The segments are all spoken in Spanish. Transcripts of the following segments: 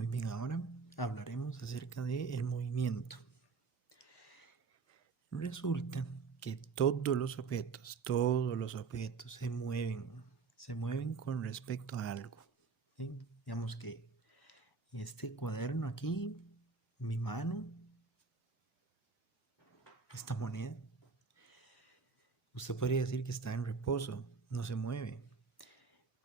Muy bien, ahora hablaremos acerca del movimiento. Resulta que todos los objetos se mueven con respecto a algo. ¿Sí? Digamos que este cuaderno aquí, mi mano, esta moneda, usted podría decir que está en reposo, no se mueve.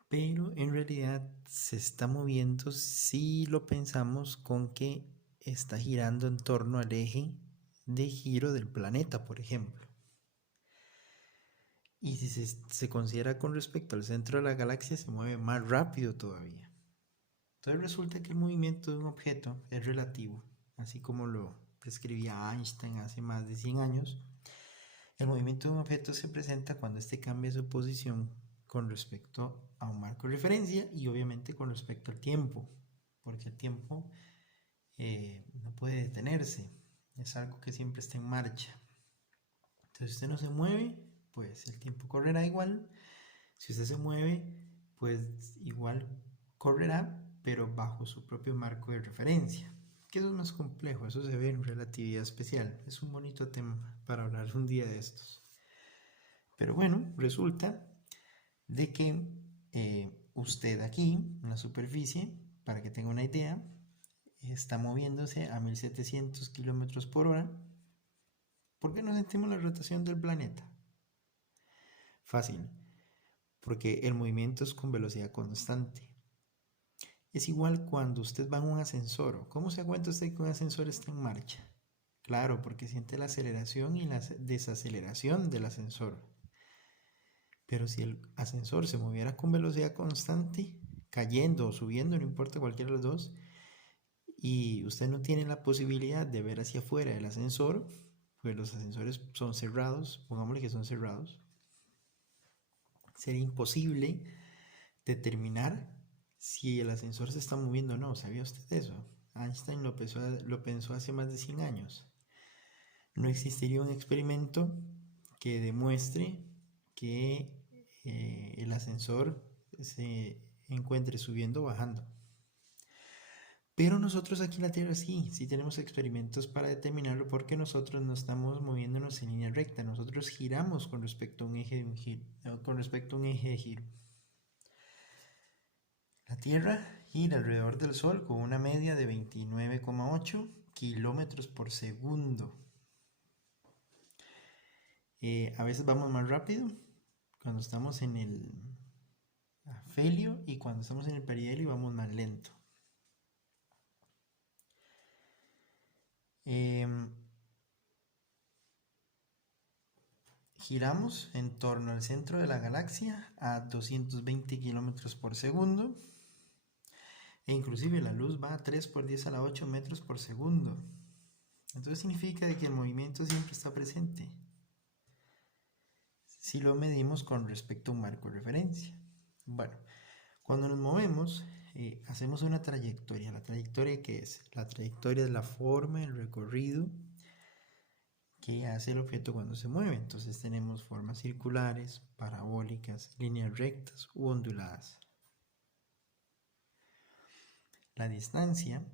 Pero en realidad se está moviendo si lo pensamos con que está girando en torno al eje de giro del planeta, por ejemplo. Y si se considera con respecto al centro de la galaxia, se mueve más rápido todavía. Entonces resulta que el movimiento de un objeto es relativo, así como lo describía Einstein hace más de 100 años. El movimiento de un objeto se presenta cuando éste cambia su posición con respecto a un marco de referencia y obviamente con respecto al tiempo, porque el tiempo no puede detenerse, es algo que siempre está en marcha. Entonces, si usted no se mueve, pues el tiempo correrá igual. Si usted se mueve, pues igual correrá, pero bajo su propio marco de referencia. Que eso es más complejo, eso se ve en relatividad especial. Es un bonito tema para hablar un día de estos. Pero bueno, resulta de que usted aquí, en la superficie, para que tenga una idea, está moviéndose a 1700 kilómetros por hora. ¿Por qué no sentimos la rotación del planeta? Fácil, porque el movimiento es con velocidad constante. Es igual cuando usted va en un ascensor. ¿Cómo se da cuenta usted que un ascensor está en marcha? Claro, porque siente la aceleración y la desaceleración del ascensor. Pero si el ascensor se moviera con velocidad constante, cayendo o subiendo, no importa cualquiera de los dos, y usted no tiene la posibilidad de ver hacia afuera del ascensor, pues los ascensores son cerrados, pongámosle que son cerrados, sería imposible determinar si el ascensor se está moviendo o no. ¿Sabía usted eso? Einstein lo pensó hace más de 100 años. No existiría un experimento que demuestre que el ascensor se encuentre subiendo o bajando. Pero nosotros aquí en la Tierra sí tenemos experimentos para determinarlo porque nosotros no estamos moviéndonos en línea recta, nosotros giramos con respecto a un eje de giro. La Tierra gira alrededor del Sol con una media de 29,8 kilómetros por segundo. A veces vamos más rápido cuando estamos en el afelio y cuando estamos en el perihelio vamos más lento. Giramos en torno al centro de la galaxia a 220 kilómetros por segundo e inclusive la luz va a 3 por 10 a la 8 metros por segundo. Entonces significa que el movimiento siempre está presente si lo medimos con respecto a un marco de referencia. Bueno, cuando nos movemos hacemos una trayectoria. ¿La trayectoria qué es? La trayectoria es la forma, el recorrido que hace el objeto cuando se mueve. Entonces tenemos formas circulares, parabólicas, líneas rectas u onduladas. La distancia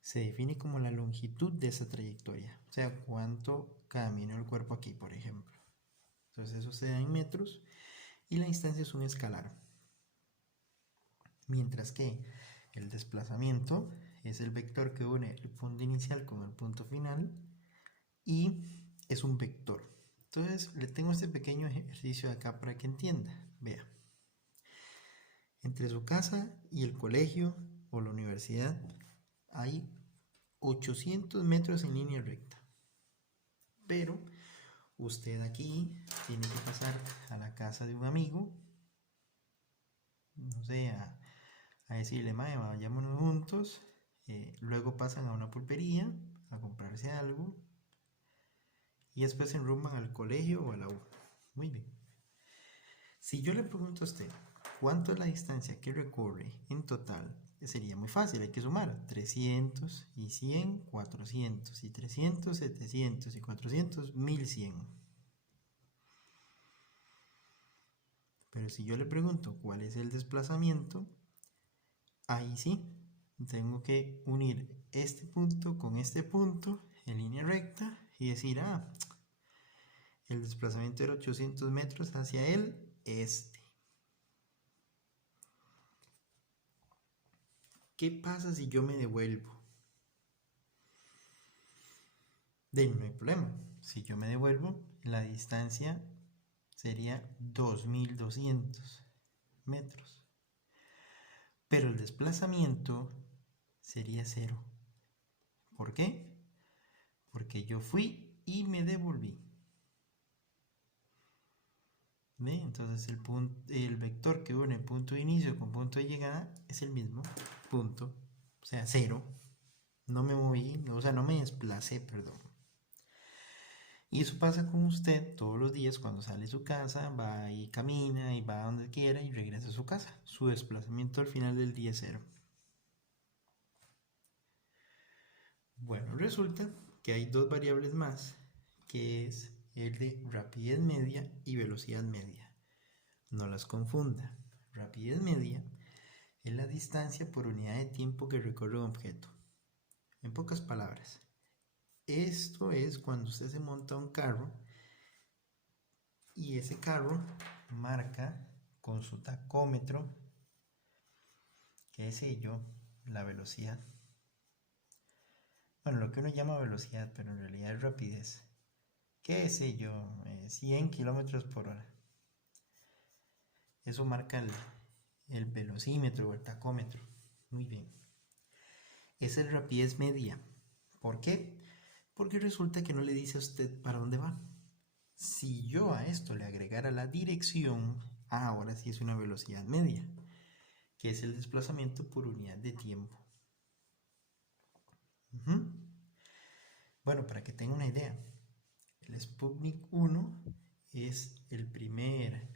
se define como la longitud de esa trayectoria, o sea, cuánto caminó el cuerpo aquí, por ejemplo. Entonces eso se da en metros y la distancia es un escalar. Mientras que el desplazamiento es el vector que une el punto inicial con el punto final y es un vector. Entonces le tengo este pequeño ejercicio acá para que entienda. Vea, entre su casa y el colegio o la universidad hay 800 metros en línea recta, pero usted aquí tiene que pasar a la casa de un amigo, no sé, a decirle, mae, vayámonos juntos, luego pasan a una pulpería a comprarse algo y después se enrumban al colegio o a la U. Muy bien. Si yo le pregunto a usted cuánto es la distancia que recorre en total, sería muy fácil, hay que sumar 300 y 100, 400 y 300, 700 y 400, 1100. Pero si yo le pregunto cuál es el desplazamiento, ahí sí tengo que unir este punto con este punto en línea recta y decir, el desplazamiento era 800 metros hacia el este. ¿Qué pasa si yo me devuelvo? No hay problema. Si yo me devuelvo, la distancia sería 2200 metros. Pero el desplazamiento sería 0. ¿Por qué? Porque yo fui y me devolví. ¿Ve? Entonces el vector que une punto de inicio con punto de llegada es el mismo punto, o sea, 0. No me moví, o sea, no me desplacé, perdón. Y eso pasa con usted todos los días cuando sale de su casa, va y camina y va a donde quiera y regresa a su casa. Su desplazamiento al final del día es 0. Bueno, resulta que hay dos variables más, que es el de rapidez media y velocidad media. No las confunda. Rapidez media es la distancia por unidad de tiempo que recorre un objeto. En pocas palabras, esto es cuando usted se monta a un carro y ese carro marca con su tacómetro, qué sé yo, la velocidad. Bueno, lo que uno llama velocidad, pero en realidad es rapidez. Qué sé yo, 100 kilómetros por hora. Eso marca el velocímetro o el tacómetro. Muy bien. Esa es rapidez media. ¿Por qué? Porque resulta que no le dice a usted para dónde va. Si yo a esto le agregara la dirección, ahora sí es una velocidad media, que es el desplazamiento por unidad de tiempo. Bueno, para que tenga una idea, el Sputnik 1 es el primer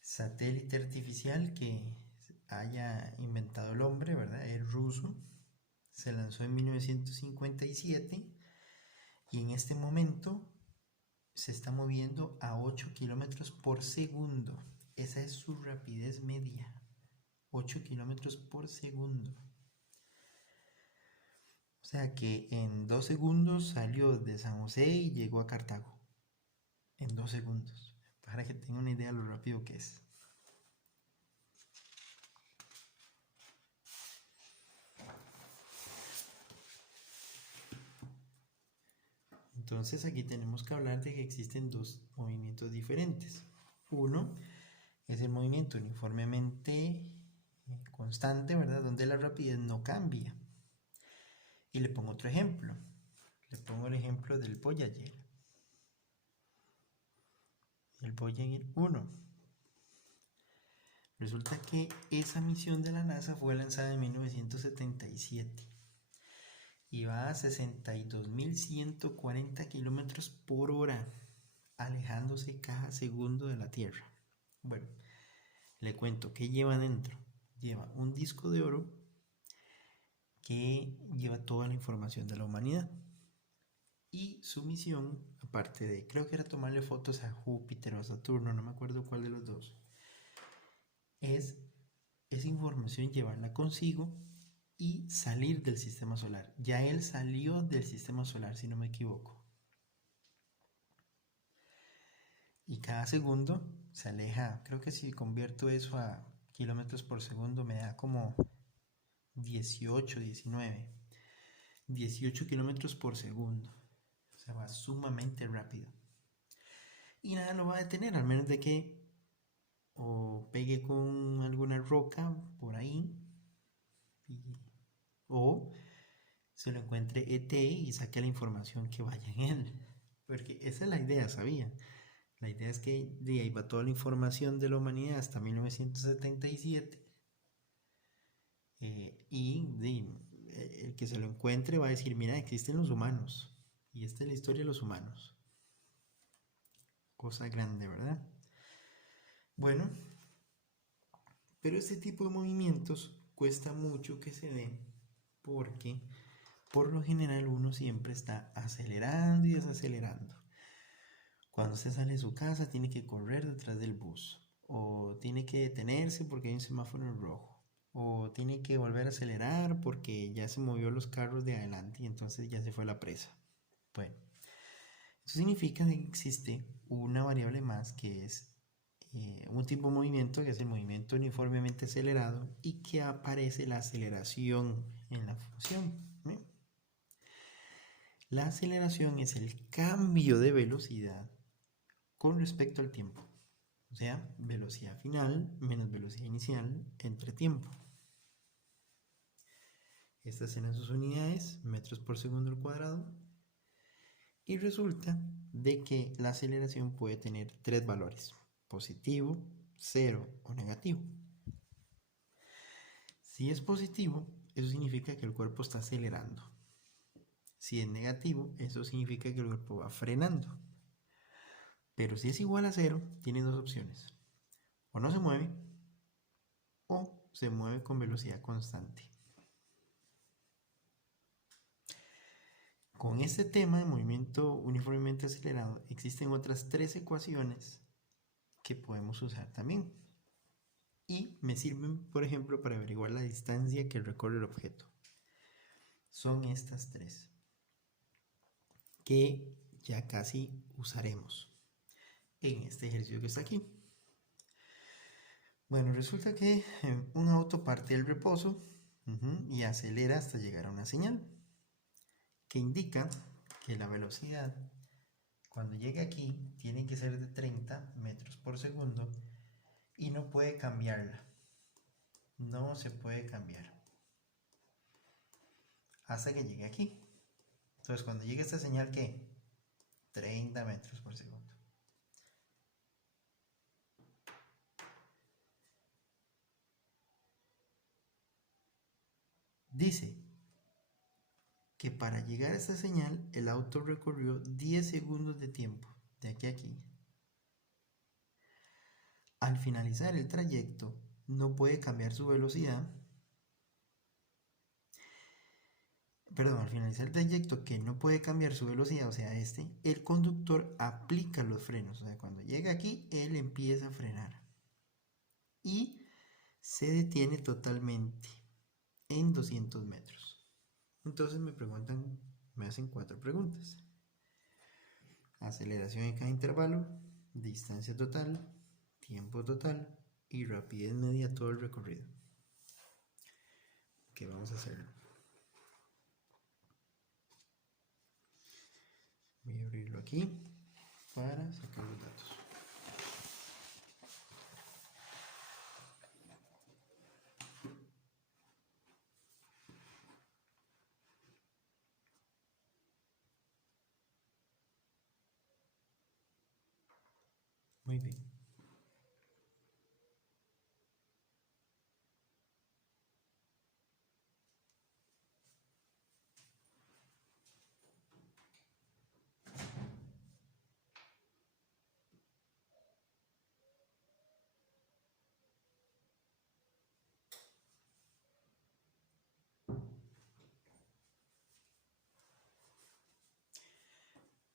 satélite artificial que haya inventado el hombre, ¿verdad? Es ruso, se lanzó en 1957 y en este momento se está moviendo a 8 kilómetros por segundo. Esa es su rapidez media, 8 kilómetros por segundo. O sea que en 2 segundos salió de San José y llegó a Cartago. En 2 segundos. Para que tengan una idea de lo rápido que es. Entonces aquí tenemos que hablar de que existen dos movimientos diferentes. Uno es el movimiento uniformemente constante, ¿verdad? Donde la rapidez no cambia. Y le pongo otro ejemplo. Le pongo el ejemplo del Voyager. El Voyager 1. Resulta que esa misión de la NASA fue lanzada en 1977 y va a 62.140 kilómetros por hora, alejándose cada segundo de la Tierra. Bueno, le cuento qué lleva dentro. Lleva un disco de oro que lleva toda la información de la humanidad. Y su misión, aparte de, creo que era tomarle fotos a Júpiter o a Saturno, no me acuerdo cuál de los dos, es esa información llevarla consigo y salir del sistema solar. Ya él salió del sistema solar, si no me equivoco. Y cada segundo se aleja, creo que si convierto eso a kilómetros por segundo me da como 18 kilómetros por segundo. O sea, va sumamente rápido. Y nada lo va a detener, al menos de que o pegue con alguna roca por ahí o se lo encuentre ET y saque la información que vaya en él. Porque esa es la idea, ¿sabía? La idea es que de ahí va toda la información de la humanidad hasta 1977 el que se lo encuentre va a decir, mira, existen los humanos y esta es la historia de los humanos. Cosa grande, ¿verdad? Bueno, pero este tipo de movimientos cuesta mucho que se den porque por lo general uno siempre está acelerando y desacelerando. Cuando usted sale de su casa tiene que correr detrás del bus o tiene que detenerse porque hay un semáforo en rojo. o tiene que volver a acelerar porque ya se movió los carros de adelante y entonces ya se fue la presa. Bueno, eso significa que existe una variable más que es un tipo de movimiento que es el movimiento uniformemente acelerado y que aparece la aceleración en la función. La aceleración es el cambio de velocidad con respecto al tiempo, o sea, velocidad final menos velocidad inicial entre tiempo. Estas eran sus unidades, metros por segundo al cuadrado. Y resulta de que la aceleración puede tener tres valores: positivo, cero o negativo. Si es positivo, eso significa que el cuerpo está acelerando. Si es negativo, eso significa que el cuerpo va frenando. Pero si es igual a cero, tiene dos opciones: o no se mueve o se mueve con velocidad constante. Con este tema de movimiento uniformemente acelerado existen otras tres ecuaciones que podemos usar también y me sirven, por ejemplo, para averiguar la distancia que recorre el objeto. Son estas tres que ya casi usaremos en este ejercicio que está aquí. Bueno, resulta que un auto parte del reposo y acelera hasta llegar a una señal que indica que la velocidad cuando llegue aquí tiene que ser de 30 metros por segundo y no puede cambiarla. No se puede cambiar hasta que llegue aquí. Entonces, cuando llegue esta señal, ¿qué? 30 metros por segundo. Dice que para llegar a esta señal, el auto recorrió 10 segundos de tiempo, de aquí a aquí. Al finalizar el trayecto, no puede cambiar su velocidad. Perdón, al finalizar el trayecto que no puede cambiar su velocidad, o sea, el conductor aplica los frenos. O sea, cuando llega aquí, él empieza a frenar. Y se detiene totalmente en 200 metros. Entonces me hacen cuatro preguntas: aceleración en cada intervalo, distancia total, tiempo total y rapidez media todo el recorrido. ¿Qué vamos a hacerlo? Voy a abrirlo aquí para sacar los datos. Muy bien.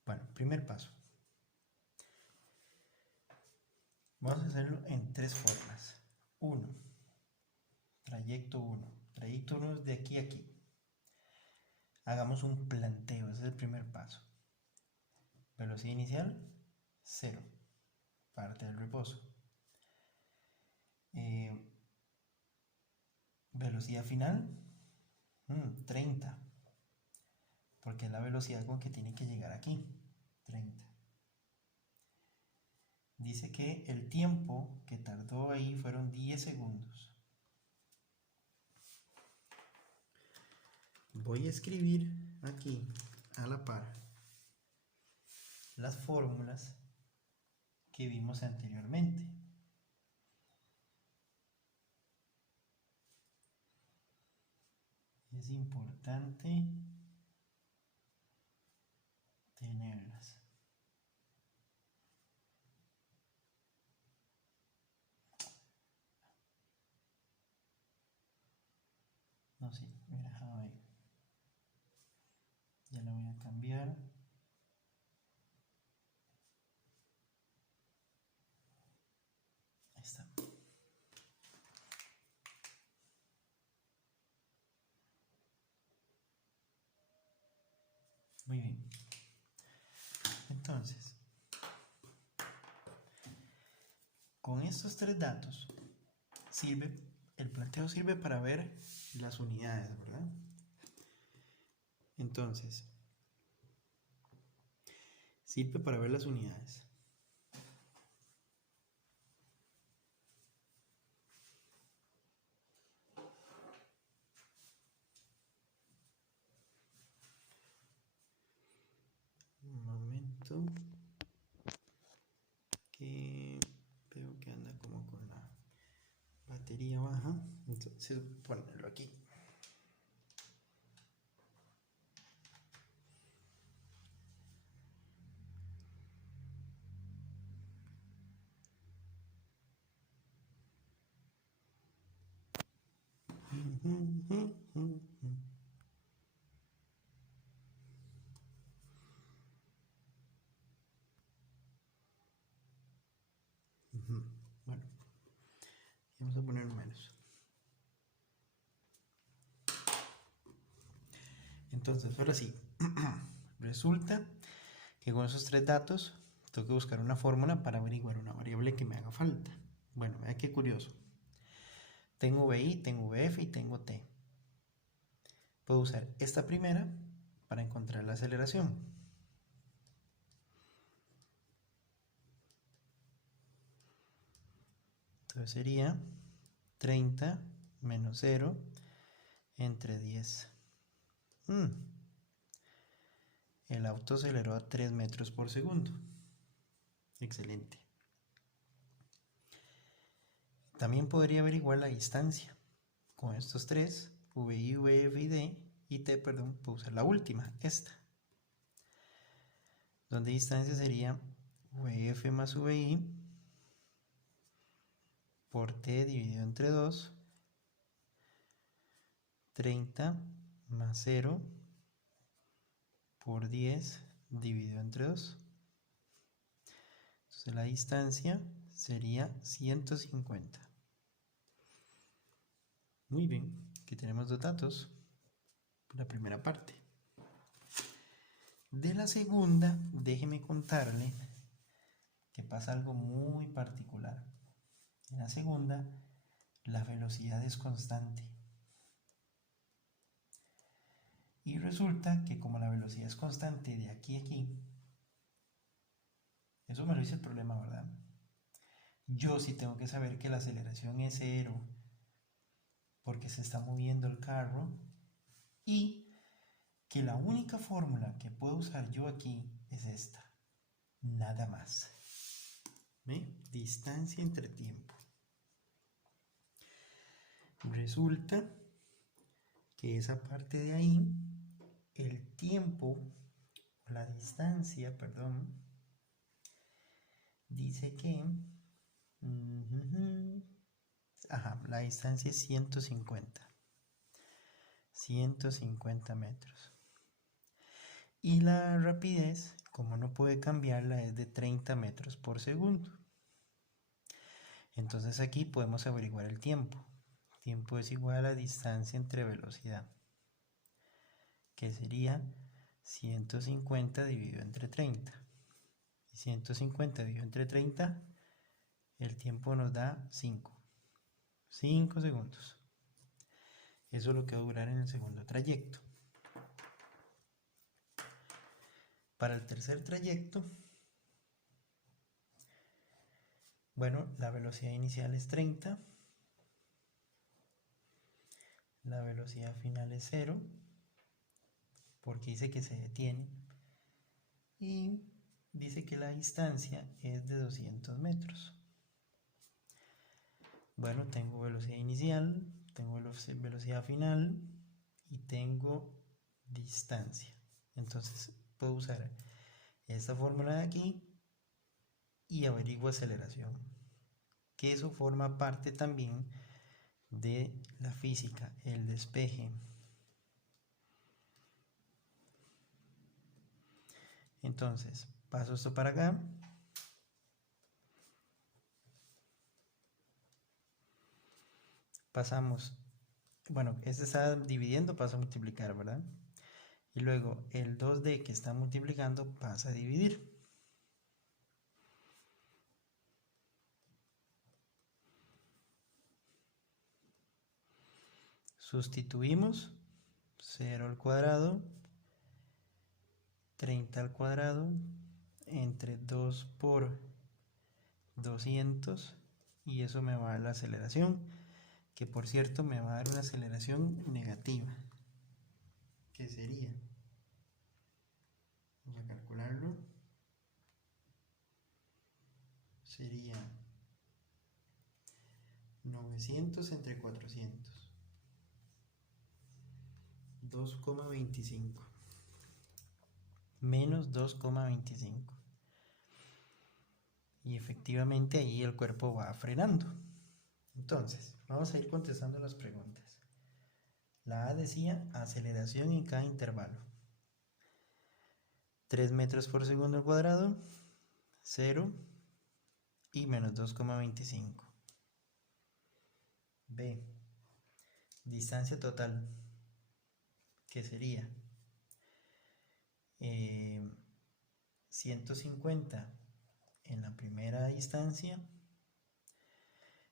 Bueno, primer paso. Vamos a hacerlo en tres formas. 1. Trayecto 1. Trayecto 1 es de aquí a aquí. Hagamos un planteo, ese es el primer paso. Velocidad inicial, 0. Parte del reposo. Velocidad final, 30. Porque es la velocidad con que tiene que llegar aquí. 30. Dice que el tiempo que tardó ahí fueron 10 segundos. Voy a escribir aquí a la par las fórmulas que vimos anteriormente. Es importante tenerlas. No, sí, me he dejado ahí. Ya la voy a cambiar. Ahí está. Muy bien. Entonces, con estos tres datos, el planteo sirve para ver las unidades, ¿verdad? Entonces, sirve para ver las unidades. Un momento, que veo que anda como con la batería baja, entonces ponerlo aquí. Bueno, vamos a poner menos. Entonces, ahora sí, resulta que con esos tres datos tengo que buscar una fórmula para averiguar una variable que me haga falta. Bueno, vea qué curioso. Tengo VI, tengo VF y tengo T. Puedo usar esta primera para encontrar la aceleración. Entonces sería 30 menos 0 entre 10. El auto aceleró a 3 metros por segundo. Excelente. También podría averiguar la distancia. Con estos tres, VI, VF y D, y T, perdón, puedo usar la última, esta. Donde distancia sería VF más VI por T dividido entre 2, 30 más 0 por 10 dividido entre 2. Entonces la distancia sería 150. Muy bien, aquí tenemos dos datos. La primera parte. De la segunda, déjeme contarle que pasa algo muy particular. En la segunda, la velocidad es constante. Y resulta que como la velocidad es constante de aquí a aquí, eso me lo dice el problema, ¿verdad? Yo sí tengo que saber que la aceleración es 0 porque se está moviendo el carro y que la única fórmula que puedo usar yo aquí es esta, nada más. ¿Ve? Distancia entre tiempo. Resulta que esa parte de ahí, el tiempo, o la distancia, perdón, dice que la distancia es 150 metros. Y la rapidez, como no puede cambiarla, es de 30 metros por segundo. Entonces aquí podemos averiguar el tiempo. Tiempo es igual a la distancia entre velocidad, que sería 150 dividido entre 30. Y 150 dividido entre 30, el tiempo nos da 5 segundos. Eso es lo que va a durar en el segundo trayecto. Para el tercer trayecto, bueno, la velocidad inicial es 30, la velocidad final es 0, porque dice que se detiene, y dice que la distancia es de 200 metros. Bueno, tengo velocidad inicial, tengo velocidad final y tengo distancia. Entonces puedo usar esta fórmula de aquí y averiguo aceleración, que eso forma parte también de la física, el despeje. Entonces paso esto para acá. Pasamos, bueno, este está dividiendo, paso a multiplicar, ¿verdad? y luego el 2D que está multiplicando pasa a dividir. Sustituimos 0 al cuadrado, 30 al cuadrado, entre 2 por 200, y eso me va a dar la aceleración, que por cierto me va a dar una aceleración negativa, que sería, vamos a calcularlo, sería 900 entre 400, 2,25, menos 2,25. Y efectivamente ahí el cuerpo va frenando. Entonces, vamos a ir contestando las preguntas. La A decía aceleración en cada intervalo. 3 metros por segundo al cuadrado, 0 y menos 2,25. B, distancia total, que sería 150 en la primera instancia,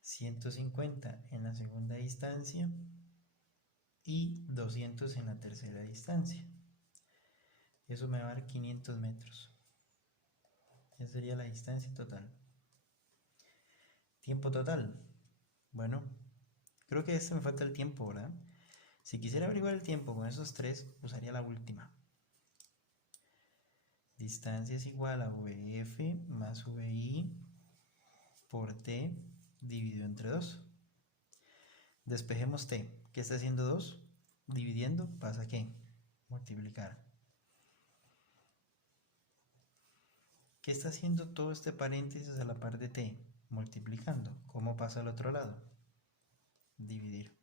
150 en la segunda instancia y 200 en la tercera instancia. Eso me va a dar 500 metros. Esa sería la distancia total. Tiempo total. Bueno, creo que me falta el tiempo, ¿verdad? Si quisiera averiguar el tiempo con esos tres, usaría la última. Distancia es igual a VF más VI por T dividido entre 2. Despejemos T. ¿Qué está haciendo 2? Dividiendo, ¿pasa qué? Multiplicar. ¿Qué está haciendo todo este paréntesis a la par de T? Multiplicando. ¿Cómo pasa al otro lado? Dividir.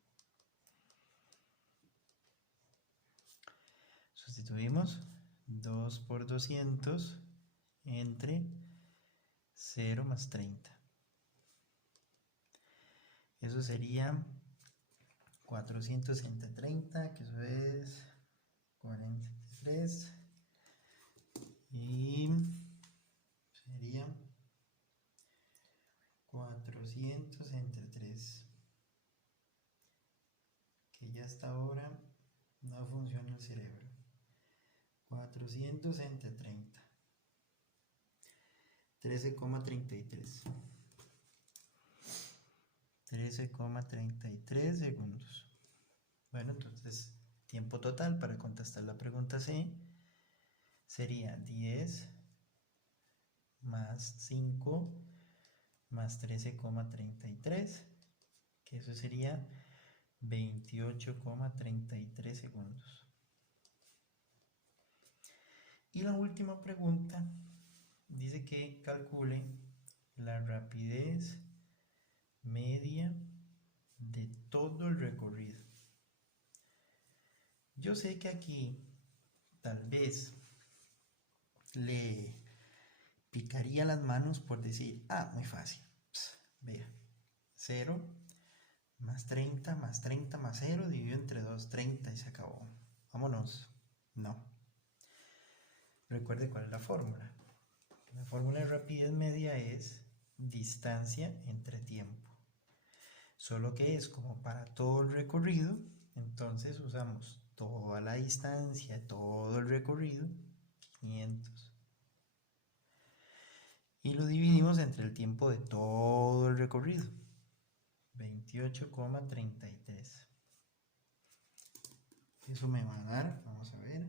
Sustituimos 2 por 200 entre 0 más 30. Eso sería 400 entre 30, que eso es 43. Y sería 400 entre 3. Que ya hasta ahora no funciona el cerebro. 400 entre 30. 13,33. 13,33 segundos. Bueno, entonces, tiempo total para contestar la pregunta C sería 10 más 5 más 13,33, que eso sería 28,33 segundos. Y la última pregunta dice que calcule la rapidez media de todo el recorrido. Yo sé que aquí tal vez le picaría las manos por decir, muy fácil, vea, 0 más 30 más 30 más 0 dividido entre 2, 30 y se acabó. Vámonos. No. Recuerde cuál es la fórmula. La fórmula de rapidez media es distancia entre tiempo. Solo que es como para todo el recorrido, entonces usamos toda la distancia, todo el recorrido, 500. Y lo dividimos entre el tiempo de todo el recorrido, 28,33. Eso me va a dar, vamos a ver,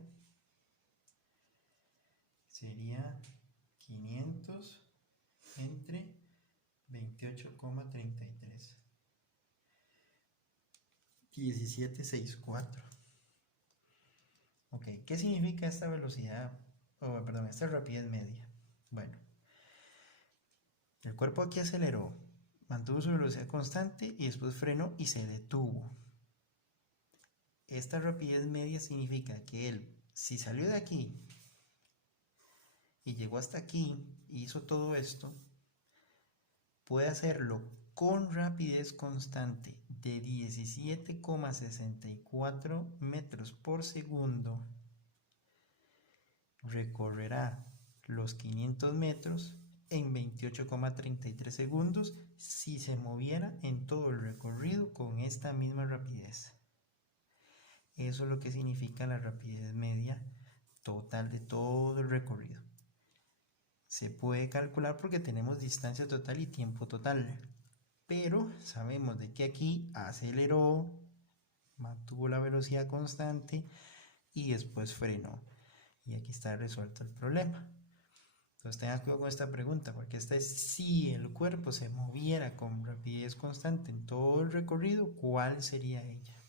sería 500 entre 28,33. 1764. Ok, ¿qué significa esta velocidad? Perdón, esta rapidez media. Bueno, el cuerpo aquí aceleró, mantuvo su velocidad constante y después frenó y se detuvo. Esta rapidez media significa que él, si salió de aquí y llegó hasta aquí y hizo todo esto, puede hacerlo con rapidez constante de 17,64 metros por segundo recorrerá los 500 metros en 28,33 segundos si se moviera en todo el recorrido con esta misma rapidez. Eso es lo que significa la rapidez media total de todo el recorrido. Se puede calcular porque tenemos distancia total y tiempo total, pero sabemos de que aquí aceleró, mantuvo la velocidad constante y después frenó. Y aquí está resuelto el problema. Entonces tengan cuidado con esta pregunta, porque esta es si el cuerpo se moviera con rapidez constante en todo el recorrido, ¿cuál sería ella?